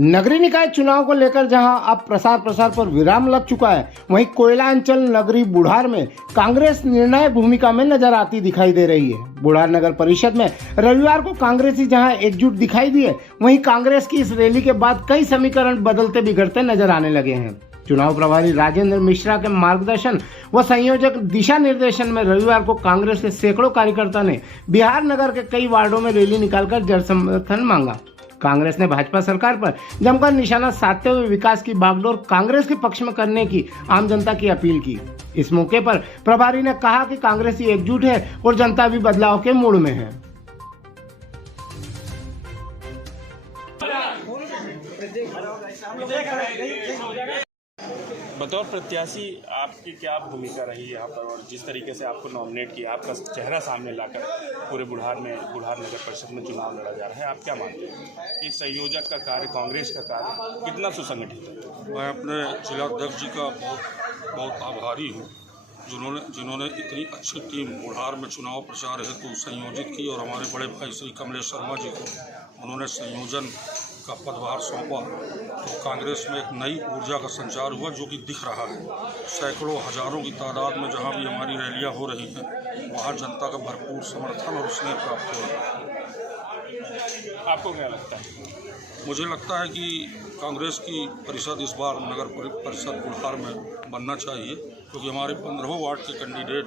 नगरीय निकाय चुनाव को लेकर जहां अब प्रसार पर विराम लग चुका है, वहीं कोयला अंचल नगरी बुढ़ार में कांग्रेस निर्णायक भूमिका में नजर आती दिखाई दे रही है। बुढ़ार नगर परिषद में रविवार को कांग्रेसी जहां एकजुट दिखाई दिए, वहीं कांग्रेस की इस रैली के बाद कई समीकरण बदलते बिगड़ते नजर आने लगे हैं। चुनाव प्रभारी राजेंद्र मिश्रा के मार्गदर्शन व संयोजक दिशा निर्देशन में रविवार को कांग्रेस के सैकड़ों कार्यकर्ता ने बिहार नगर के कई वार्डों में रैली निकालकर जन समर्थन मांगा। कांग्रेस ने भाजपा सरकार पर जमकर निशाना साधते हुए विकास की बागडोर कांग्रेस के पक्ष में करने की आम जनता की अपील की। इस मौके पर प्रभारी ने कहा कि कांग्रेस एकजुट है और जनता भी बदलाव के मूड में है। बतौर प्रत्याशी आपकी क्या भूमिका रही यहाँ पर, और जिस तरीके से आपको नॉमिनेट किया, आपका चेहरा सामने लाकर पूरे बुढ़ार नगर परिषद में चुनाव लड़ा जा रहा है, आप क्या मानते हैं कि संयोजक का कार्य, कांग्रेस का कार्य कितना सुसंगठित है? मैं अपने जिलाध्यक्ष जी का बहुत आभारी हूँ, जिन्होंने इतनी अच्छी टीम बुढ़ार में चुनाव प्रचार हेतु संयोजित की और हमारे बड़े भाई श्री कमलेश शर्मा जी को उन्होंने संयोजन का पदभार सौंपा। तो कांग्रेस में एक नई ऊर्जा का संचार हुआ जो कि दिख रहा है। सैकड़ों हजारों की तादाद में जहां भी हमारी रैलियां हो रही हैं, वहां जनता का भरपूर समर्थन और स्नेह प्राप्त हो रहा है। आपको क्या लगता है? मुझे लगता है कि कांग्रेस की परिषद इस बार नगर परिषद बुढ़ार में बनना चाहिए, क्योंकि हमारे 15 वार्ड के कैंडिडेट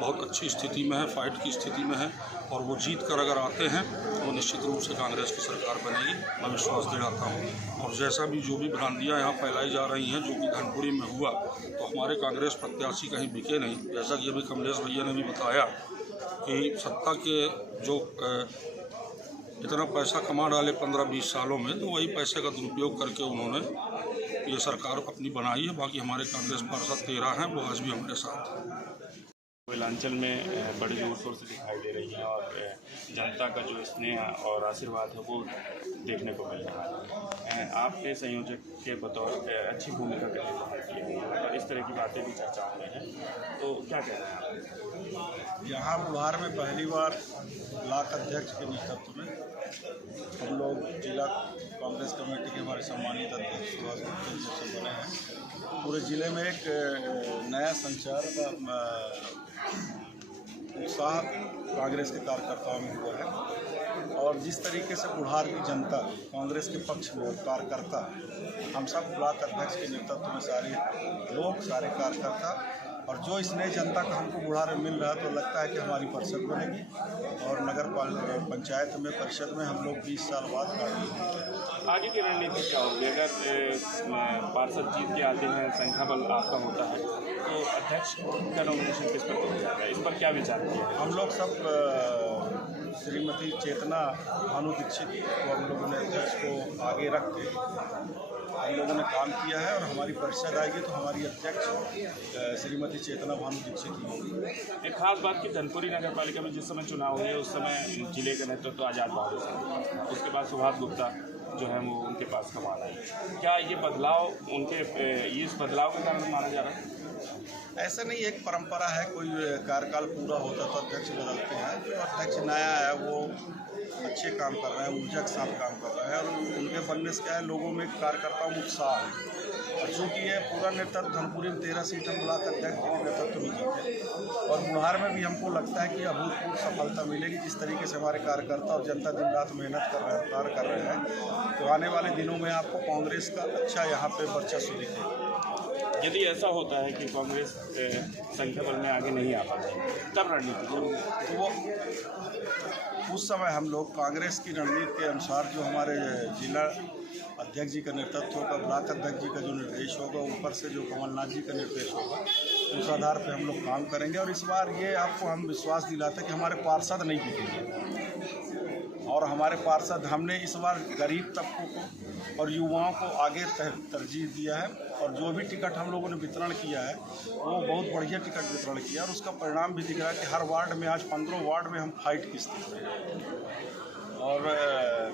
बहुत अच्छी स्थिति में है, फाइट की स्थिति में है, और वो जीत कर अगर आते हैं तो निश्चित रूप से कांग्रेस की सरकार बनेगी, मैं विश्वास दिलाता हूँ। और जैसा भी जो भी भ्रांतियाँ यहाँ फैलाई जा रही हैं, जो कि धनपुरी में हुआ, तो हमारे कांग्रेस प्रत्याशी कहीं बिके नहीं। जैसा कि अभी कमलेश भैया ने भी बताया कि सत्ता के जो इतना पैसा कमा डाले 15-20 सालों में, तो वही पैसे का दुरुपयोग करके उन्होंने ये सरकार अपनी बनाई है। बाकी हमारे कांग्रेस पार्षद 13 हैं, वो आज भी हमारे साथ हैं। कोयलांचल में बड़े जोर शोर से दिखाई दे रही है और जनता का जो स्नेह और आशीर्वाद है वो देखने को मिल रहा है। आपके संयोजक के बतौर अच्छी भूमिका का निर्वहन किया और इस तरह की बातें भी चर्चा में हैं, तो क्या कहना है आप? यहाँ बुढ़ार में पहली बार ब्लॉक अध्यक्ष के नेतृत्व में हम लोग जिला कांग्रेस कमेटी के हमारे सम्मानित अध्यक्ष सुभाष गुप्ता जी से बने हैं। पूरे ज़िले में एक नया संचार का उत्साह कांग्रेस के कार्यकर्ताओं में हुआ है, और जिस तरीके से बुढ़ार की जनता कांग्रेस के पक्ष में कार्यकर्ता, हम सब ब्लॉक अध्यक्ष के नेतृत्व में सारे लोग, सारे कार्यकर्ता, और जो इसने जनता का हमको बुढ़ार में मिल रहा है, तो लगता है कि हमारी परिषद बनेगी और नगर पंचायत में परिषद में हम लोग 20 साल बाद काटेंगे। आगे की रणनीति क्या होगी? अगर पार्षद जीत के आते हैं, संख्या बल आपका होता है, तो अध्यक्ष का नॉमिनेशन किस पर हो जाएगा? इस पर क्या विचार किया? हम लोग सब श्रीमती चेतना भानु दीक्षित को हम लोगों ने अध्यक्ष को आगे रख के हम लोगों ने काम किया है, और हमारी परिषद आएगी तो हमारी अध्यक्ष श्रीमती चेतना भानु दीक्षित ही होगी। एक खास बात कि धनपुरी नगर पालिका में जिस समय चुनाव हुए, उस समय जिले का नेतृत्व तो आज़ाद बहादुर साहब, उसके बाद सुभाष गुप्ता जो है वो उनके पास कमाना है। क्या ये बदलाव इस बदलाव के कारण माना जा रहा है? ऐसा नहीं, एक परंपरा है, कोई कार्यकाल पूरा होता तो अध्यक्ष बदलते हैं। जो अध्यक्ष नया है वो अच्छे काम कर रहे हैं, ऊर्जा के साथ काम कर रहे हैं, और उनके बनने से क्या है, लोगों में कार्यकर्ताओं में उत्साह है। और चूँकि ये पूरा नेतृत्व धनपुरी में 13 सीट हम ब्लॉक अध्यक्ष के नेतृत्व में जीते, और बुढ़ार में भी हमको लगता है कि अभूतपूर्व सफलता मिलेगी। जिस तरीके से हमारे कार्यकर्ता और जनता दिन रात मेहनत कर रहे हैं, तो आने वाले दिनों में आपको कांग्रेस का अच्छा यहाँ पे वर्चस्व दिखेगा। यदि ऐसा होता है कि कांग्रेस संख्या बल में आगे नहीं आ पाती, तब रणनीति तो वो उस समय हम लोग कांग्रेस की रणनीति के अनुसार, जो हमारे जिला अध्यक्ष जी का नेतृत्व होगा, ब्लॉक अध्यक्ष जी का जो निर्देश होगा, ऊपर से जो कमलनाथ जी का निर्देश होगा, उस आधार पर हम लोग काम करेंगे। और इस बार ये आपको हम विश्वास दिलाते हैं कि हमारे पार्षद नहीं बिकेंगे, और हमारे पार्षद, हमने इस बार गरीब तबकों को और युवाओं को आगे तरजीह दिया है, और जो भी टिकट हम लोगों ने वितरण किया है वो बहुत बढ़िया टिकट वितरण किया, और उसका परिणाम भी दिख रहा है कि हर वार्ड में आज 15 वार्ड में हम फाइट की स्थिति में, और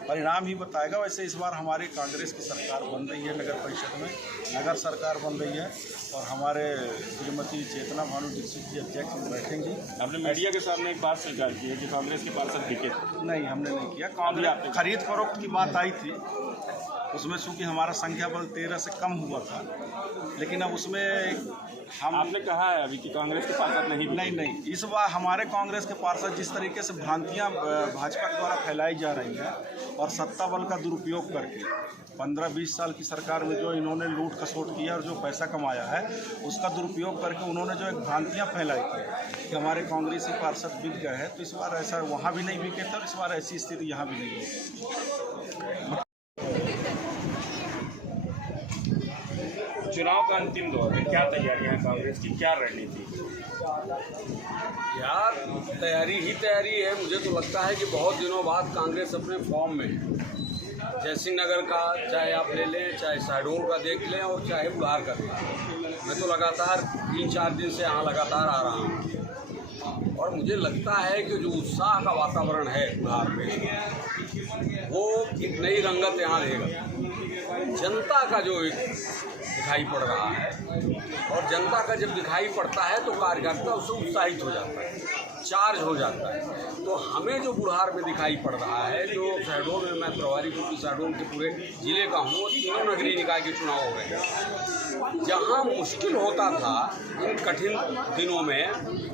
परिणाम ही बताएगा। वैसे इस बार हमारी कांग्रेस की सरकार बन रही है, नगर परिषद में नगर सरकार बन रही है और हमारे श्रीमती चेतना भानु दीक्षित जी अध्यक्ष में बैठेंगी। आपने मीडिया के सामने एक बात स्वीकार की है कि कांग्रेस के पार्षद बिके थे। नहीं, हमने नहीं किया। कांग्रेस खरीद फरोख्त की बात आई थी, उसमें चूँकि हमारा संख्या बल 13 से कम हुआ था, लेकिन अब उसमें आपने कहा है अभी कि कांग्रेस के पार्षद नहीं, इस बार हमारे कांग्रेस के पार्षद जिस तरीके से भ्रांतियां भाजपा द्वारा फैलाई जा रही हैं और सत्ता बल का दुरुपयोग करके 15-20 साल की सरकार में जो इन्होंने लूट खसोट किया और जो पैसा कमाया है उसका दुरुपयोग करके उन्होंने जो एक भ्रांतियां फैलाई थी कि हमारे कांग्रेसी पार्षद बिक गए हैं, तो इस बार ऐसा वहाँ भी नहीं बिके थे और इस बार ऐसी स्थिति यहाँ भी नहीं है। चुनाव का अंतिम दौर है, क्या तैयारियां हैं कांग्रेस की, क्या रणनीति? यार तैयारी ही तैयारी है। मुझे तो लगता है कि बहुत दिनों बाद कांग्रेस अपने फॉर्म में है। जयसिंह नगर का चाहे आप ले लें, चाहे शहडोल का देख लें और चाहे बुढ़ार का देख लें, मैं तो लगातार 3-4 दिन से यहाँ लगातार आ रहा हूँ और मुझे लगता है कि जो उत्साह का वातावरण है बुढ़ार में, वो एक नई रंगत यहाँ देगा। जनता का जो एक दिखाई पड़ रहा है और जनता का जब दिखाई पड़ता है तो कार्यकर्ता उससे उत्साहित हो जाता है, चार्ज हो जाता है। तो हमें जो बुढ़ार में दिखाई पड़ रहा है, जो शहडोल में मैं प्रभारी क्योंकि शहडोल के पूरे जिले का हूँ, तीनों नगरीय निकाय के चुनाव हो रहे हैं। जहाँ मुश्किल होता था इन कठिन दिनों में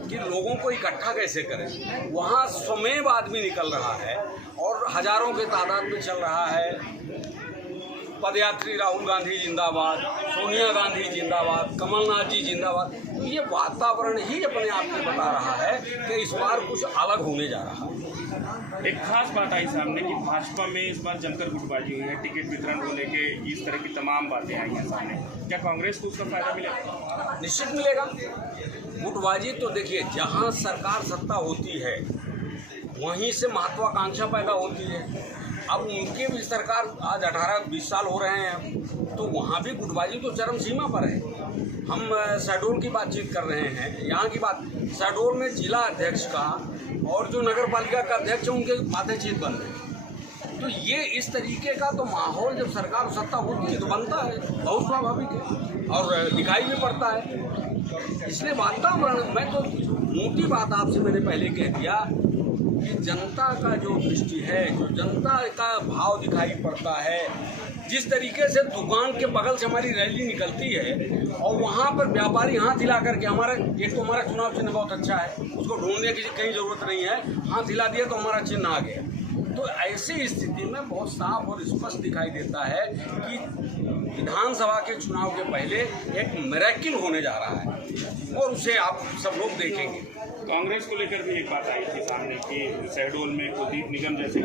कि लोगों को इकट्ठा कैसे करें, वहाँ स्वमेव आदमी निकल रहा है और हजारों के तादाद में चल रहा है। पदयात्री राहुल गांधी जिंदाबाद, सोनिया गांधी जिंदाबाद, कमलनाथ जी जिंदाबाद। तो ये वातावरण ही अपने आप में बता रहा है कि इस बार कुछ अलग होने जा रहा है। एक खास बात आई सामने कि भाजपा में इस बार जमकर गुटबाजी हुई है, टिकट वितरण को लेके इस तरह की तमाम बातें आई हैं सामने। क्या कांग्रेस को उसका फायदा मिलेगा? निश्चित मिलेगा। गुटबाजी तो देखिए, जहाँ सरकार सत्ता होती है वहीं से महत्वाकांक्षा पैदा होती है। अब उनके भी सरकार आज 18-20 साल हो रहे हैं, तो वहाँ भी गुटबाजी तो चरम सीमा पर है। हम शहडोल की बातचीत कर रहे हैं, यहाँ की बात शहडोल में जिला अध्यक्ष का और जो नगर पालिका का अध्यक्ष है उनके बातचीत बन रहे हैं। तो ये इस तरीके का तो माहौल जब सरकार सत्ता होती है तो बनता है, बहुत स्वाभाविक है और दिखाई भी पड़ता है। इसलिए वातावरण, मैं तो मोटी बात आपसे मैंने पहले कह दिया कि जनता का जो दृष्टि है, जो जनता का भाव दिखाई पड़ता है, जिस तरीके से दुकान के बगल से हमारी रैली निकलती है और वहाँ पर व्यापारी हाथ हिला करके, हमारा एक तो हमारा चुनाव चिन्ह बहुत अच्छा है, उसको ढूंढने की कहीं ज़रूरत नहीं है, हाथ हिला दिया तो हमारा चिन्ह आ गया। तो ऐसी स्थिति में बहुत साफ और स्पष्ट दिखाई देता है कि विधानसभा के चुनाव के पहले एक मिरेकल होने जा रहा है और उसे आप सब लोग देखेंगे। कांग्रेस को लेकर भी एक बात आई थी सामने कि शहडोल में कुलदीप निगम जैसे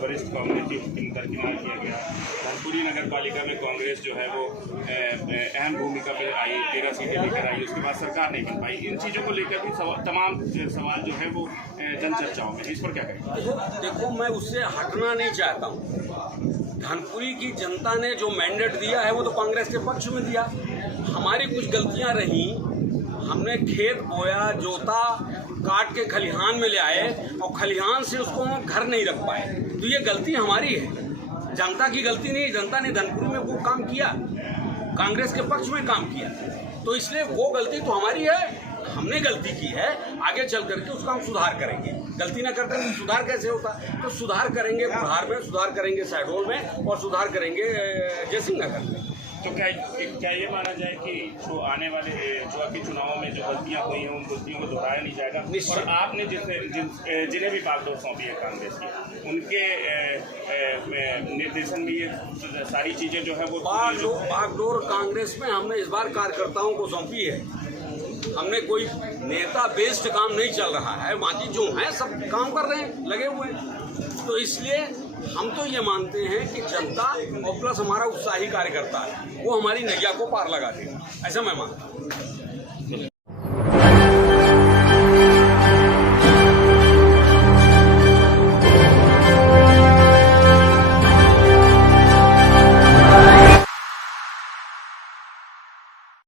वरिष्ठ कांग्रेसी दरकिनार किया गया। धनपुरी नगर पालिका में कांग्रेस जो है वो अहम भूमिका पे आई, 13 सीटें लेकर आई, उसके बाद सरकार नहीं बन पाई। इन चीज़ों को लेकर भी तमाम सवाल जो है वो जन चर्चाओं में, इस पर क्या कहेंगे? देखो, मैं उससे हटना नहीं चाहता हूँ। धनपुरी की जनता ने जो मैंडेट दिया है वो तो कांग्रेस के पक्ष में दिया। हमारी कुछ गलतियाँ रहीं, हमने खेत बोया, जोता, काट के खलिहान में ले आए और खलिहान से उसको हम घर नहीं रख पाए, तो ये गलती हमारी है, जनता की गलती नहीं। जनता ने धनपुरी में वो काम किया, कांग्रेस के पक्ष में काम किया, तो इसलिए वो गलती तो हमारी है, हमने गलती की है। आगे चल करके उसका हम सुधार करेंगे। गलती ना करते तो सुधार कैसे होता? तो सुधार करेंगे बुढ़ार में, सुधार करेंगे शहडोल में और सुधार करेंगे जयसिंह नगर में। तो क्या ये माना जाए कि जो आने वाले के चुनावों में जो गलतियां हुई हैं उन गलतियों को दोहराया नहीं जाएगा? और आपने जिन्हें भी बागडोर सौंपी है कांग्रेस की, उनके निर्देशन में ये सारी चीज़ें जो है वो बागडोर कांग्रेस में हमने इस बार कार्यकर्ताओं को सौंपी है। हमने कोई नेता बेस्ड काम नहीं चल रहा है, बाकी जो हैं सब काम कर रहे हैं, लगे हुए हैं। तो इसलिए हम तो ये मानते हैं कि जनता और प्लस हमारा उत्साही कार्यकर्ता है, वो हमारी नैया को पार लगा देगा, ऐसा मैं मानता हूँ।